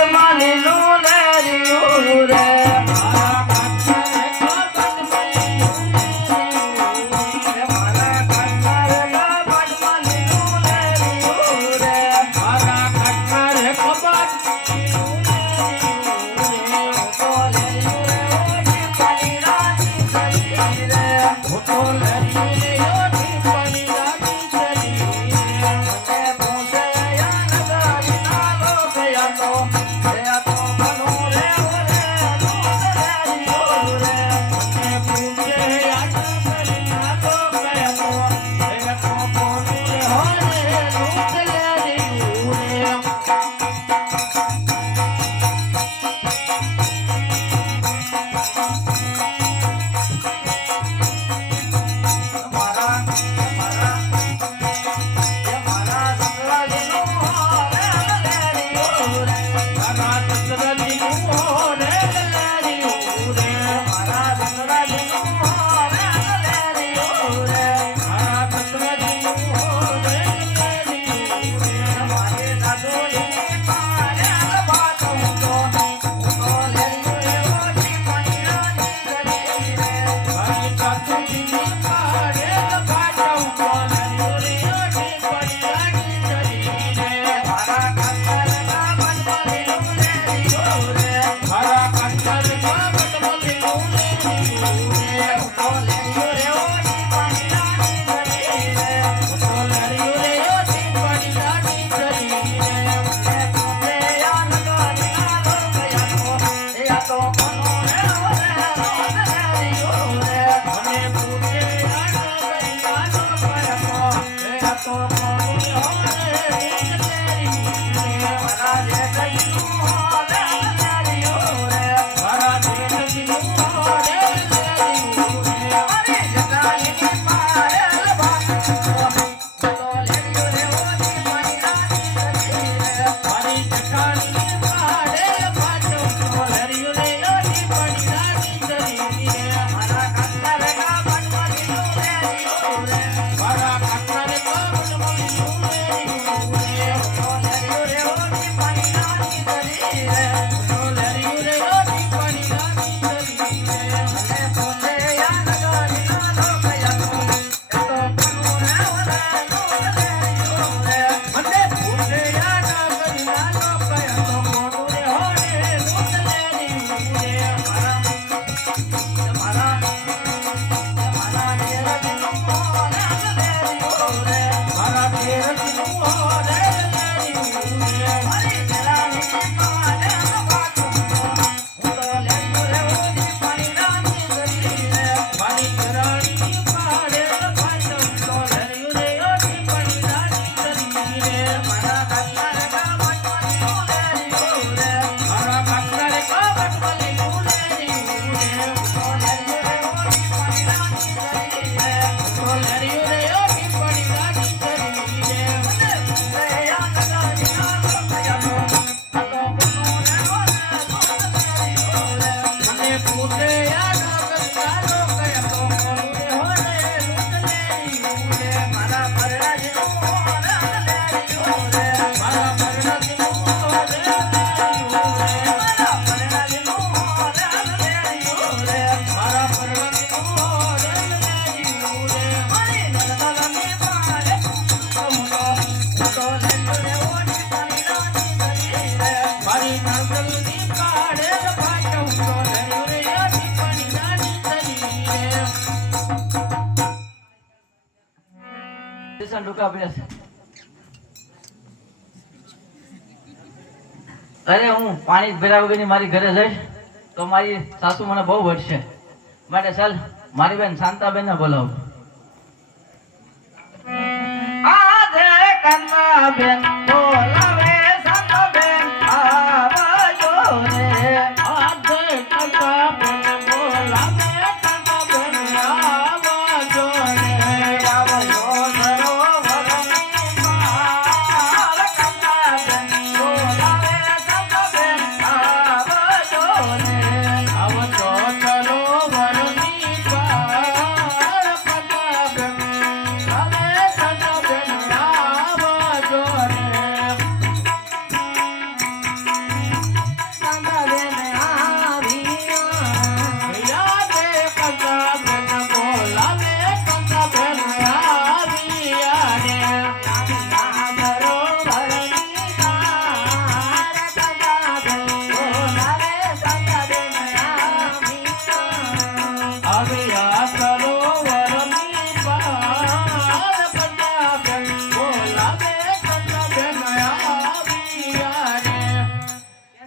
પદમાં લીલું લેરિયું રે અરે હું પાણી ભર્યા વગરની મારી ઘરે જઈશ તો મારી સાસુ મને બહુ વઢશે માટે ચાલ મારી બેન શાંતાબેન ને બોલાવું. આજે કન્નાબેન બોલાવે શાંતાબેન આવજો રે આજે કન્નાબેન બોલાવે શાંતાબેન આવજો રે આવજો સરોવરની પાર કન્નાબેન બોલાવે શાંતાબેન આવજો રે આવજો સરોવરની પાર કન્નાબેન આવે કન્નાબેન આવજો રે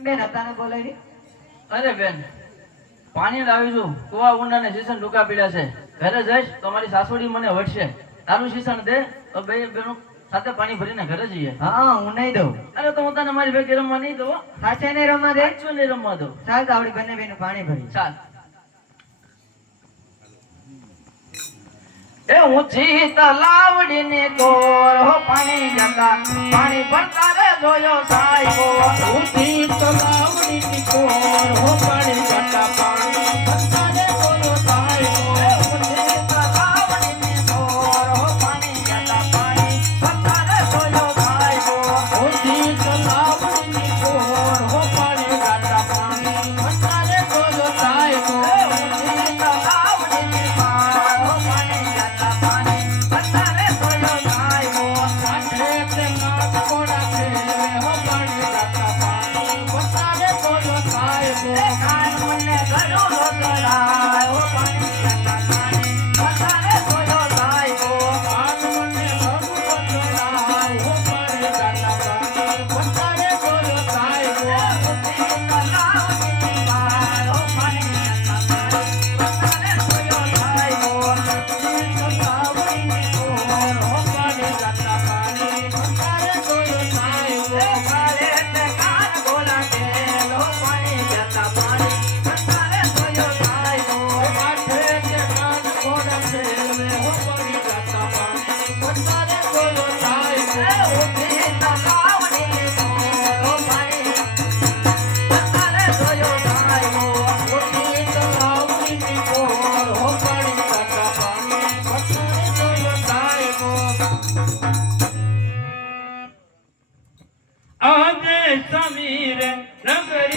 બેન હતા ને બોલાવી. અરે બેન પાણી લાવીશું કુવા ઊંડા ને શીશણ ટૂંકા પીડા છે ઘરે જઈશ તો મારી સાસુડી મને વટશે તારું શીશણ દે તો બે બેનો સાથે પાણી ભરીને ઘરે જઈએ. હા હું નહીં દઉં. અરે તો હું તને મારી ભેગી રમવા નહીં દઉં હો. સાચે નહીં રમવા દે. સાચું નહીં રમવા દઉં. ચાલ તો આવડી બંને બેનું પાણી ભરી. ચાલ એ ઊંચી તલાવડીની કોર હો પાણી જતા પાણી ભરતા રે જોયો સાહેબો ઊંચી તલાવડીની કોર હો પાણી જતા પાણી ભરતા રે જોયો સાહેબો ઊંચી તલાવડીની કોર હો પાણી જતા પાણી ભરતા રે જોયો સાહેબો ઊંચી તલાવડીની કોર હો પાણી જતા પાણી ભરતા રે જોયો સાહેબો ઊંચી તલાવડીની કોર હો પાણી જતા પાણી ભરતા રે જોયો સાહેબો કાંઠે તે નાક કોડા છે હો પાણી જતા પાણી ભરતા રે જોયો સાહેબો કાન મને ગળું લોટલાય હો પાણી જતા પાણી ભરતા રે જોયો સાહેબો કાન મને ગળું લોટલાય હો પાણી જતા પાણી ભરતા રે જોયો સાહેબો ઊંચી તલાવડીની પાર હો પાણી જતા પાણી ભરતા રે જોયો સાહેબો ઊંચી તલાવડીની કોર હો પાણી જતા પાણી ભરતા રે જોયો સાહેબો કાલે તે કાન ગોલા ટેલ હો પાણી જતા પાણી ભરતા રે જોયો સાહેબો કાંઠે તે કાન ગોલા ટેલ હો પાણી જતા પાણી ભરતા રે જોયો સાહેબો ઊંચી તલાવડીની કોર હો પાણી ભરતા રે જોયો સાહેબો ઊંચી તલાવડીની કોર હો પાણી જતા પાણી ભરતા રે જોયો સાહેબો આજે સમીરે નગરી